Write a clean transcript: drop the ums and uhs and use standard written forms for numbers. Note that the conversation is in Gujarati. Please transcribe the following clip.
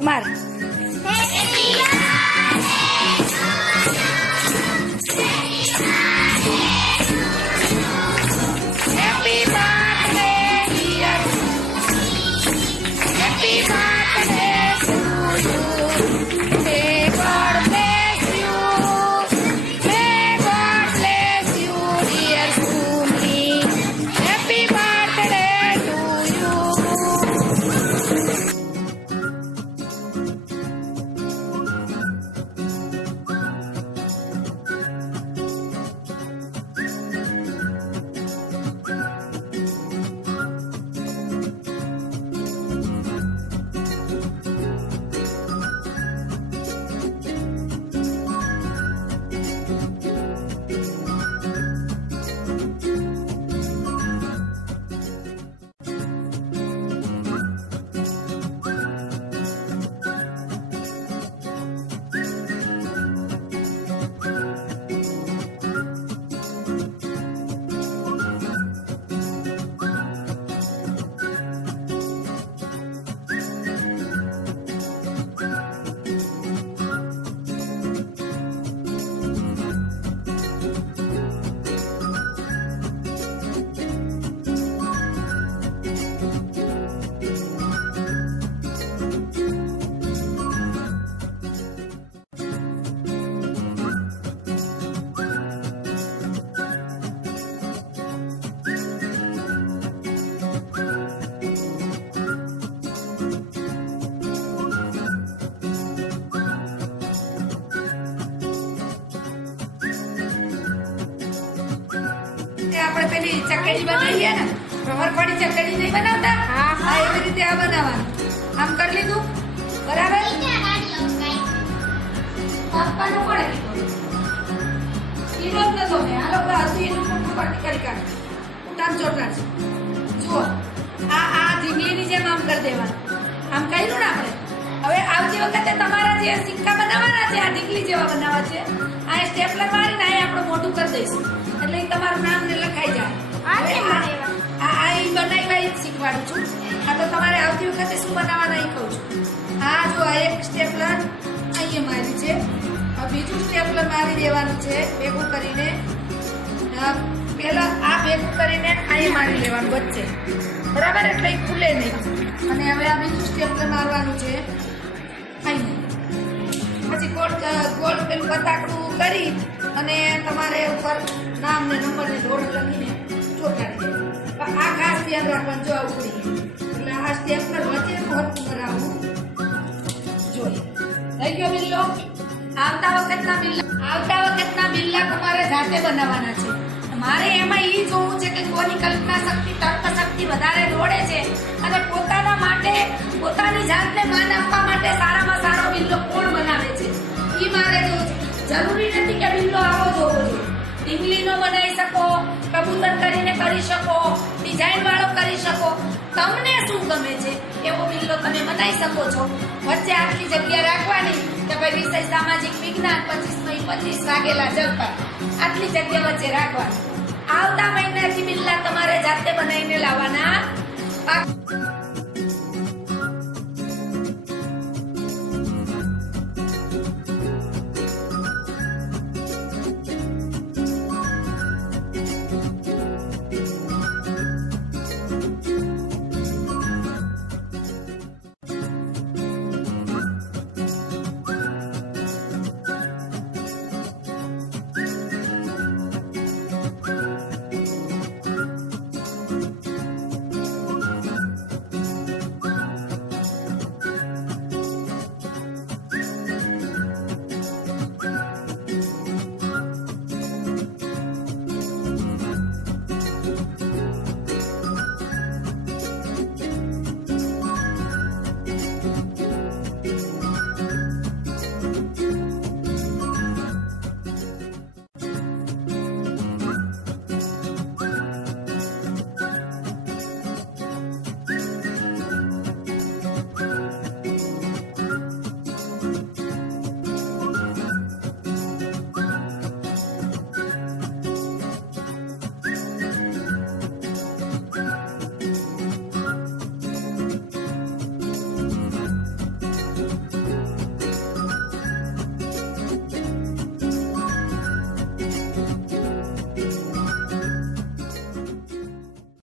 Mar. આપણે પેલી ચકેડી બનાવીએ ને રમરફળી ચકેડી નહીં બનાવતા હા એવી રીતે આ બનાવવાનું આમ કરી લીધું બરાબર આપવાનું પડે ઈનો જ નતો ને આ લોકો હસી એનું મોટું પાટી કરી કાઢે ઉતાર ચોટાર જુઓ આ ઢીંગલીની જેમ આમ કરી દેવાનું આમ કર્યું ને આપણે હવે આવતી વખતે તમારા જે સિક્કા બનાવવાના છે આ ઢીંગલી જેવા બનાવવા છે આ સ્ટેપલર મારીને આ આપણું મોટું કરી દઈશું એટલે તમારું નામ ને લખાઈ જાય આ બનાવવા જ શીખવાડું છું આ તો તમારે આવતી વખતે શું બનાવવાના એ કહું છું આ જો આ એક સ્ટેપલર અહીંયા મારી છે બીજું સ્ટેપલર મારી દેવાનું છે ભેગું કરીને પેલા આ ભેગું કરીને અહીંયા મારી લેવાનું વચ્ચે બરાબર એટલે ખુલે નહીં અને હવે આ બીજું સ્ટેપલર મારવાનું છે અહીંયા પછી ગોળ પેલું બતાકડું કરી અને તમારે ઉપર નામ ને નંબર ને ધોરણ લખીને ચોટાડી દેવું આ ખાસ ધ્યાન રાખવાનું જો આવું એટલે આ સ્ટેપલર વચ્ચે ભરતું કરાવવું જોઈએ થઈ ગયો બિલ્લો આવતા વખતના બિલ્લા તમારે જાતે બનાવવાના છે મારે એમાં ઈ ઈ જોવું છે કે કોની કલ્પના શક્તિ તર્ક શક્તિ વધારે દોડે છે અને પોતાના માટે પોતાની જાતને માન આપવા માટે સારામાં સારો બિલ્લો કોણ બનાવે છે ઈ મારે જોવું છે જરૂરી નથી કે બિલ્લો આવો જ હોવો જોઈએ ઢીંગલીનો બનાવી શકો કબૂતર કરીને કરી શકો ડિઝાઇન વાળો કરી શકો તમને શું ગમે છે એવો બિલ્લો તમે બનાવી શકો છો વચ્ચે આટલી જગ્યા રાખવાની કે ભાઈ વિષય સામાજિક વિજ્ઞાન 25 વાગેલા જલપા આટલી જગ્યા વચ્ચે રાખવાની આવતા મહિનાથી બિલ્લા તમારે જાતે બનાવીને લાવવાના